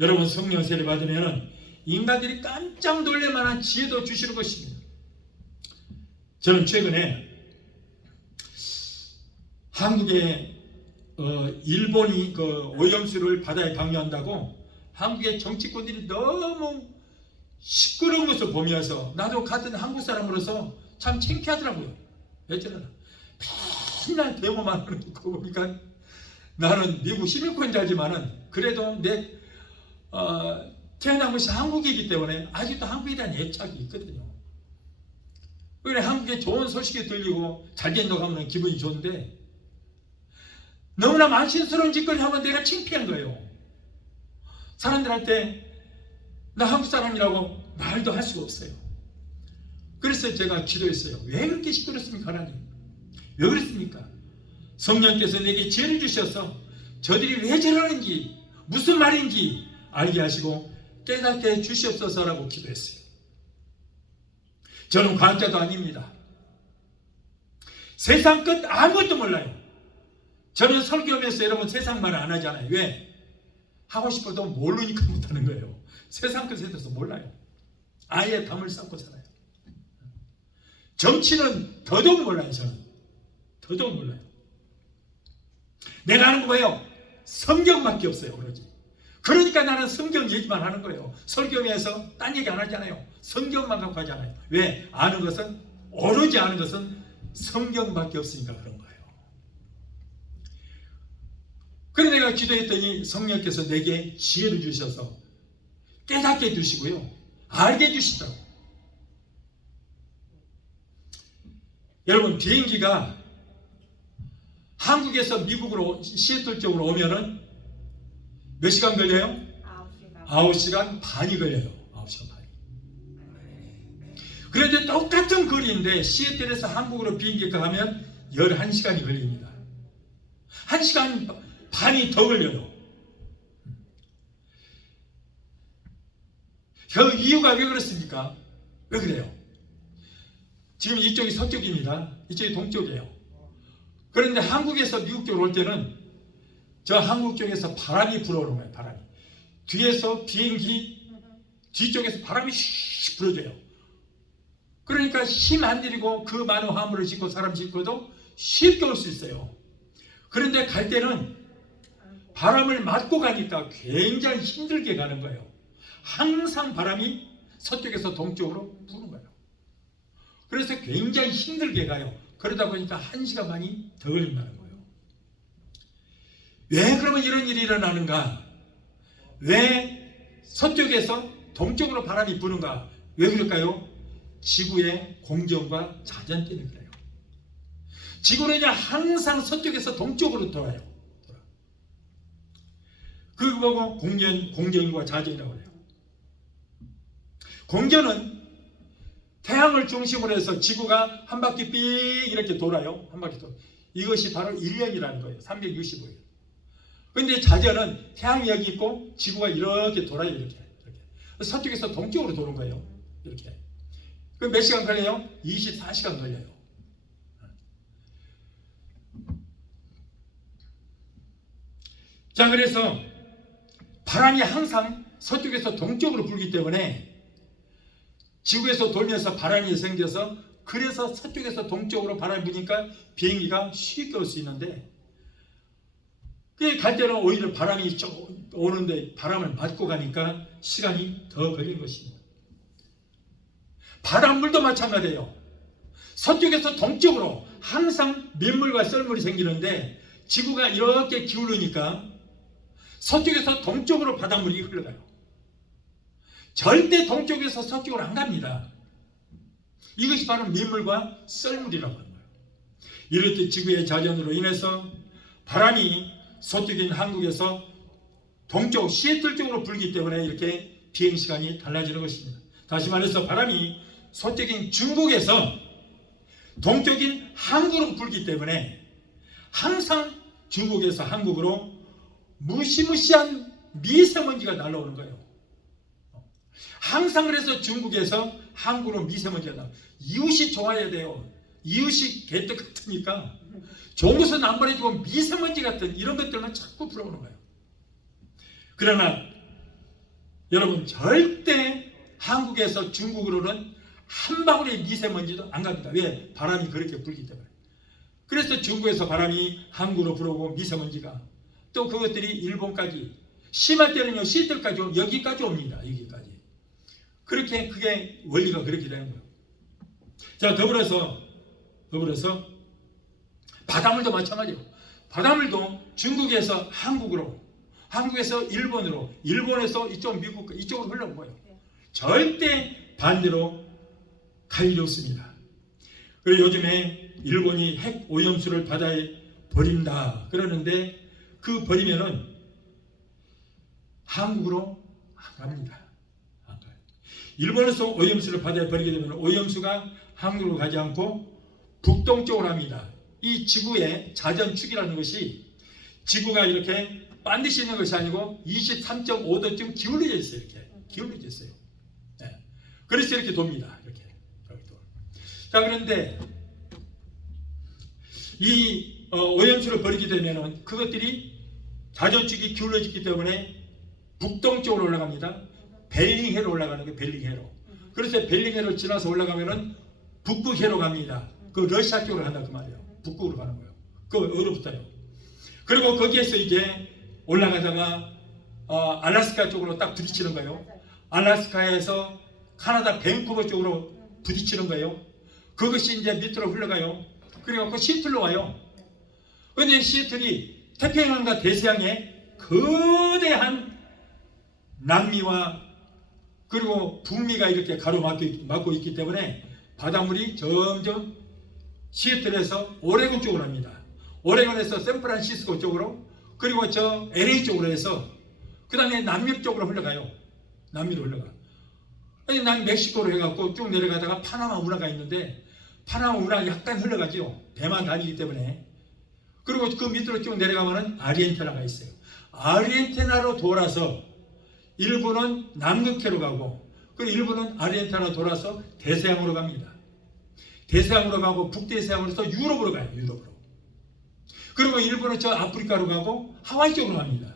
여러분 성령 세례 받으면 인간들이 깜짝 놀랄 만한 지혜도 주시는 것입니다. 저는 최근에 한국에 일본이 그 오염수를 바다에 방류한다고 한국의 정치권들이 너무 시끄러운 것을 보면서 나도 같은 한국 사람으로서 참 창피하더라고요. 왜 저러나 맨날 데모만 하는 거 보니까 나는 미국 시민권자지만은 그래도 내 태어난 것이 한국이기 때문에 아직도 한국에 대한 애착이 있거든요. 그래 한국에 좋은 소식이 들리고 잘 된다고 하면 기분이 좋은데 너무나 만신스러운 짓거리 하면 내가 창피한 거예요. 사람들한테 나 한국 사람이라고 말도 할 수가 없어요. 그래서 제가 기도했어요. 왜 그렇게 시끄럽습니까 하나님? 왜 그랬습니까? 성령께서 내게 지혜를 주셔서 저들이 왜 저러는지 무슨 말인지 알게 하시고 깨닫게 해 주시옵소서라고 기도했어요. 저는 과학자도 아닙니다. 세상 끝 아무것도 몰라요. 저는 설교하면서 여러분 세상 말 안 하잖아요. 왜? 하고 싶어도 모르니까 못하는 거예요. 세상 끝에 대해서 몰라요. 아예 담을 쌓고 살아요. 정치는 더더욱 몰라요. 저는 더더욱 몰라요. 내가 아는 거 뭐예요? 성경밖에 없어요. 그러니까 나는 성경 얘기만 하는 거예요. 설교하면서 딴 얘기 안 하잖아요. 성경만 갖고 하잖아요. 왜? 아는 것은 오로지 아는 것은 성경밖에 없으니까 그런 거예요. 그래서 내가 기도했더니 성령께서 내게 지혜를 주셔서 깨닫게 해주시고요. 알게 해주시더라고요. 여러분 비행기가 한국에서 미국으로 시애틀 쪽으로 오면은 몇 시간 걸려요? 9시간 반이 걸려요. 9시간 반이. 그런데 똑같은 거리인데 시애틀에서 한국으로 비행기가 가면 11시간이 걸립니다. 1시간 반이 더 걸려요. 그 이유가 왜 그렇습니까? 왜 그래요? 지금 이쪽이 서쪽입니다. 이쪽이 동쪽이에요. 그런데 한국에서 미국 쪽으로 올 때는 저 한국 쪽에서 바람이 불어오는 거예요. 바람이. 뒤에서 비행기 뒤쪽에서 바람이 슉 불어줘요. 그러니까 힘 안 들이고 그 많은 화물을 싣고 사람 싣고도 쉽게 올 수 있어요. 그런데 갈 때는 바람을 맞고 가니까 굉장히 힘들게 가는 거예요. 항상 바람이 서쪽에서 동쪽으로 부는 거예요. 그래서 굉장히 힘들게 가요. 그러다 보니까 1시간 반이 더 걸린다는 거예요. 왜 그러면 이런 일이 일어나는가? 왜 서쪽에서 동쪽으로 바람이 부는가? 왜 그럴까요? 지구의 공전과 자전 때문에 그래요. 지구는요 항상 서쪽에서 동쪽으로 돌아요. 그거 보고 공전과 자전이라고 해요. 공전은 태양을 중심으로 해서 지구가 한 바퀴 삥 이렇게 돌아요. 한 바퀴 돌아. 이것이 바로 1년이라는 거예요. 365일. 그런데 자전은 태양이 여기 있고 지구가 이렇게 돌아요. 이렇게. 서쪽에서 동쪽으로 도는 거예요. 이렇게. 그럼 몇 시간 걸려요? 24시간 걸려요. 자, 그래서 바람이 항상 서쪽에서 동쪽으로 불기 때문에 지구에서 돌면서 바람이 생겨서 그래서 서쪽에서 동쪽으로 바람이 부니까 비행기가 쉽게 올 수 있는데 갈 때는 오히려 바람이 오는데 바람을 맞고 가니까 시간이 더 걸린 것입니다. 바닷물도 마찬가지예요. 서쪽에서 동쪽으로 항상 민물과 썰물이 생기는데 지구가 이렇게 기울으니까 서쪽에서 동쪽으로 바닷물이 흘러가요. 절대 동쪽에서 서쪽으로 안 갑니다. 이것이 바로 민물과 썰물이라고 하는 거예요. 이럴 때 지구의 자전으로 인해서 바람이 서쪽인 한국에서 동쪽 시애틀 쪽으로 불기 때문에 이렇게 비행시간이 달라지는 것입니다. 다시 말해서 바람이 서쪽인 중국에서 동쪽인 한국으로 불기 때문에 항상 중국에서 한국으로 무시무시한 미세먼지가 날아오는 거예요. 항상 그래서 중국에서 한국으로 미세먼지가 나와요. 이웃이 좋아야 돼요. 이웃이 개떡 같으니까 좋은 것은 안 보내주고 미세먼지 같은 이런 것들만 자꾸 불어오는 거예요. 그러나 여러분 절대 한국에서 중국으로는 한 방울의 미세먼지도 안 갑니다. 왜? 바람이 그렇게 불기 때문에. 그래서 중국에서 바람이 한국으로 불어오고 미세먼지가 또 그것들이 일본까지 심할 때는요 시들까지 여기까지 옵니다. 여기까지. 그렇게 그게 원리가 그렇게 되는 거예요. 자, 더불어서 바닷물도 마찬가지예요. 바닷물도 중국에서 한국으로, 한국에서 일본으로, 일본에서 이쪽 미국 이쪽으로 흘러온 거예요. 절대 반대로 갈 일이 없습니다. 그리고 요즘에 일본이 핵 오염수를 바다에 버린다 그러는데 그 버리면은 한국으로 안 갑니다. 안 가요. 일본에서 오염수를 바다에 버리게 되면 오염수가 한국으로 가지 않고 북동쪽으로 합니다. 이 지구의 자전축이라는 것이 지구가 이렇게 반드시 있는 것이 아니고 23.5도쯤 기울어져 있어요. 이렇게 기울어져 있어요. 네. 그래서 이렇게 돕니다. 이렇게. 자, 그런데 이 오염수를 버리게 되면은 그것들이 자전축이 기울어지기 때문에 북동쪽으로 올라갑니다. 벨링해로 올라가는 거예요. 벨링해로. 그래서 벨링해로 지나서 올라가면은 북극해로 갑니다. 그 러시아 쪽으로 간다 그 말이에요. 북극으로 가는 거예요. 그 얼어붙어요. 그리고 거기에서 이제 올라가다가 알래스카 쪽으로 딱 부딪히는 거예요. 알래스카에서 카나다 밴쿠버 쪽으로 부딪히는 거예요. 그것이 이제 밑으로 흘러가요. 그래갖고 시애틀로 와요. 그런데 시애틀이 태평양과 대서양에 거대한 남미와 그리고 북미가 이렇게 가로막고 있기 때문에 바닷물이 점점 시애틀에서 오레곤 쪽으로 합니다. 오레곤에서 샌프란시스코 쪽으로 그리고 저 LA 쪽으로 해서 그 다음에 남미 쪽으로 흘러가요. 남미로 흘러가. 아니 난 멕시코로 해갖고 쭉 내려가다가 파나마 운하가 있는데 파나마 운하가 약간 흘러가죠. 배만 다니기 때문에. 그리고 그 밑으로 쭉 내려가면은 아르헨티나가 있어요. 아르헨티나로 돌아서 일본은 남극해로 가고 그리고 일본은 아르헨티나로 돌아서 대서양으로 갑니다. 대서양으로 가고 북대서양으로서 유럽으로 가요. 유럽으로. 그리고 일본은 저 아프리카로 가고 하와이 쪽으로 갑니다.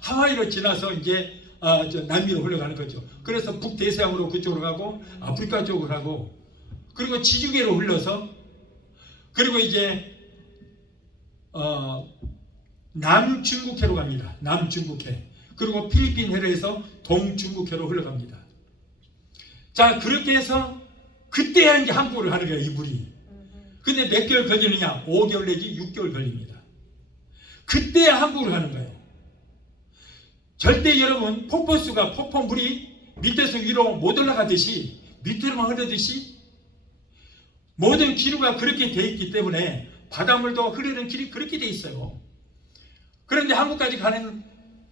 하와이로 지나서 이제 저 남미로 흘러가는 거죠. 그래서 북대서양으로 그쪽으로 가고 아프리카 쪽으로 가고 그리고 지중해로 흘러서 그리고 이제 남중국해로 갑니다. 남중국해. 그리고 필리핀해로 해서 동중국해로 흘러갑니다. 자, 그렇게 해서 그때야 이제 한국으로 가는 거예요. 이 물이. 근데 몇 개월 걸리느냐? 5개월 내지 6개월 걸립니다. 그때야 한국으로 가는 거예요. 절대 여러분 폭포수가 폭포물이 밑에서 위로 못 올라가듯이 밑으로만 흐르듯이 모든 기류가 그렇게 돼 있기 때문에 바닷물도 흐르는 길이 그렇게 돼 있어요. 그런데 한국까지 가는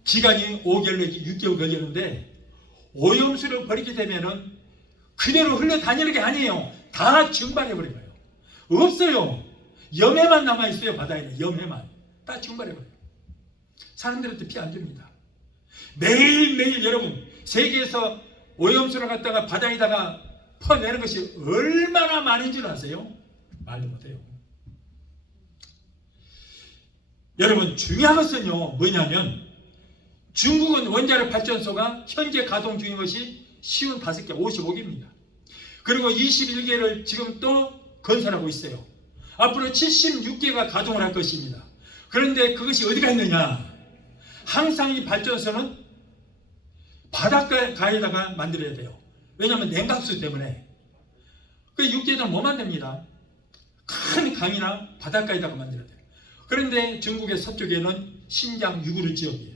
기간이 5개월 내지 6개월 걸리는데 오염수를 버리게 되면은 그대로 흘러다니는 게 아니에요. 다 증발해버려요. 없어요. 염해만 남아있어요. 바다에는 염해만. 다 증발해버려요. 사람들한테 피 안 줍니다. 매일매일 여러분 세계에서 오염수를 갖다가 바다에다가 퍼내는 것이 얼마나 많은 줄 아세요? 말도 못해요. 여러분 중요한 것은요 뭐냐면 중국은 원자력 발전소가 현재 가동 중인 것이 55개 55개입니다. 그리고 21개를 지금 또 건설하고 있어요. 앞으로 76개가 가동을 할 것입니다. 그런데 그것이 어디가 있느냐? 항상 이 발전소는 바닷가에다가 만들어야 돼요. 왜냐하면 냉각수 때문에. 그 육지에는 못 만듭니다. 큰 강이나 바닷가에다가 만들어야 돼요. 그런데 중국의 서쪽에는 신장 유구르 지역이에요.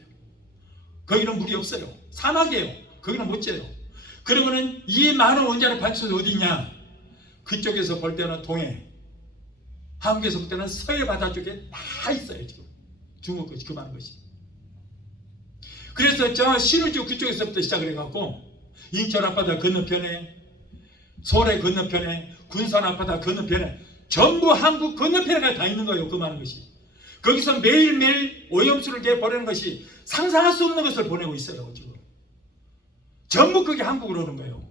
거기는 물이 없어요. 사막이에요. 거기는 못 져요. 그러면은 이 많은 원자력 발전소 어디 있냐? 그쪽에서 볼 때는 동해, 한국에서 볼 때는 서해 바다 쪽에 다 있어요. 지금 중국 것이 그 많은 것이. 그래서 저 신의주 그쪽에서부터 시작을 해갖고 인천 앞바다 건너편에, 소래 건너편에, 군산 앞바다 건너편에 전부 한국 건너편에 다 있는 거예요. 그 많은 것이. 거기서 매일매일 오염수를 내보내는 것이 상상할 수 없는 것을 보내고 있어요. 지금 전부 그게 한국으로 오는 거예요.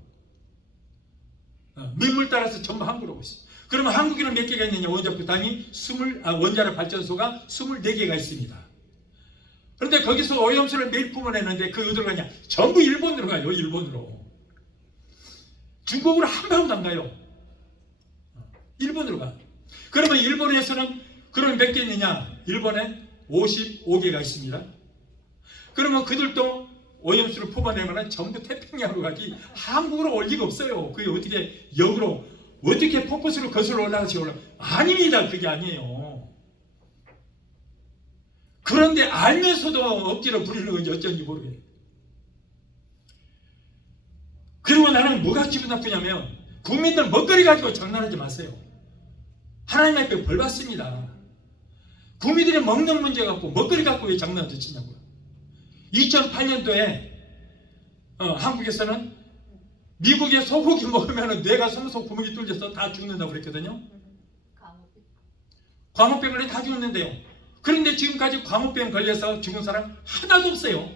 민물 따라서 전부 한국으로 오고 있어요. 그러면 한국에는 몇 개가 있느냐? 원자력 발전소가 24개가 있습니다. 그런데 거기서 오염수를 매일 뿜어내는데 그 어디로 가냐? 전부 일본으로 가요. 일본으로. 중국으로 한 방울도 안 가요. 일본으로 가. 그러면 일본에서는 그럼 몇 개 있느냐? 일본에 55개가 있습니다. 그러면 그들도 오염수를 뽑아내면 전부 태평양으로 가지 한국으로 올 리가 없어요. 그게 어떻게 역으로 어떻게 폭포수로 거슬러 올라가지 아닙니다. 그게 아니에요. 그런데 알면서도 억지로 부리는 건지 어쩐지 모르겠어요. 그리고 나는 뭐가 기분 나쁘냐면 국민들 먹거리 가지고 장난하지 마세요. 하나님 앞에 벌 받습니다. 국민들이 먹는 문제 갖고 먹거리 갖고 왜 장난을 치냐고요. 2008년도에 한국에서는 미국의 소고기 먹으면 뇌가 성소 구멍이 뚫려서 다 죽는다고 그랬거든요. 광우병 걸려 다 죽었는데요. 그런데 지금까지 광우병 걸려서 죽은 사람 하나도 없어요.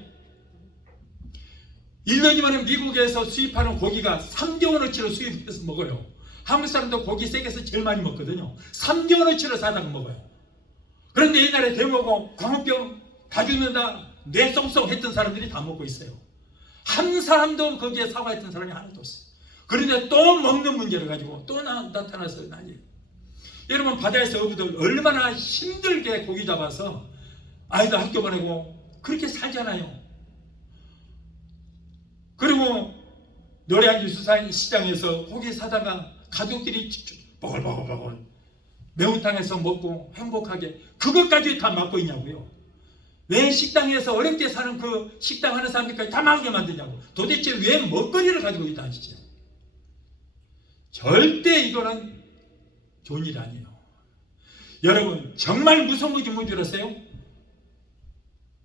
1년이면 미국에서 수입하는 고기가 3조 원어치로 수입해서 먹어요. 한국 사람도 고기 세계에서 제일 많이 먹거든요. 3조 원어치를 사다가 먹어요. 그런데 옛날에 대모고 광우병 다 죽는다 뇌성송 했던 사람들이 다 먹고 있어요. 한 사람도 거기에 사과했던 사람이 하나도 없어요. 그런데 또 먹는 문제를 가지고 또 나타나서 난리. 여러분 바다에서 어부들 얼마나 힘들게 고기 잡아서 아이들 학교 보내고 그렇게 살잖아요. 그리고 노량진 수산시장에서 고기 사다가 가족들이 버글버글버글 매운탕에서 먹고 행복하게 그것까지 다 맡고 있냐고요. 왜 식당에서 어렵게 사는 그 식당 하는 사람들까지 다 망하게 만드냐고. 도대체 왜 먹거리를 가지고 있다 하시죠. 절대 이거는 좋은 일이 아니에요. 여러분 정말 무서운 건지 뭔지 알았어요?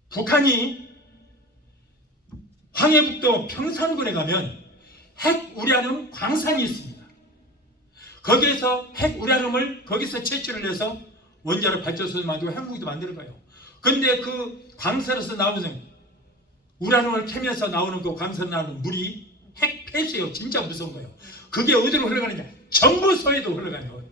북한이 황해북도 평산군에 가면 핵 우라늄 광산이 있습니다. 거기에서 핵 우라늄을 거기서 채취를 해서 원자력 발전소도 만들고 핵무기도 만드는 거예요. 근데 그 광산에서 나오는 우라늄을 캐면서 나오는 그 광산 나오는 물이 핵 폐수예요. 진짜 무서운 거예요. 그게 어디로 흘러가느냐? 전부 서해도 흘러가요.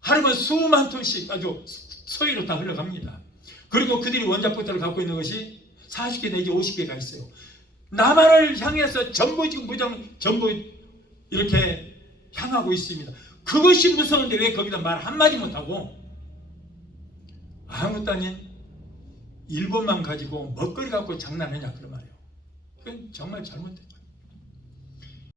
하루만 수만 톤씩 아주 서해로 다 흘러갑니다. 그리고 그들이 원자폭탄을 갖고 있는 것이 40개 내지 50개가 있어요. 남한을 향해서 전부 지금 무장 전부 이렇게 향하고 있습니다. 그것이 무서운데 왜 거기다 말 한마디 못하고 아무것도 아닌 일본만 가지고 먹거리 갖고 장난하냐 그런 말이에요. 그건 정말 잘못돼요.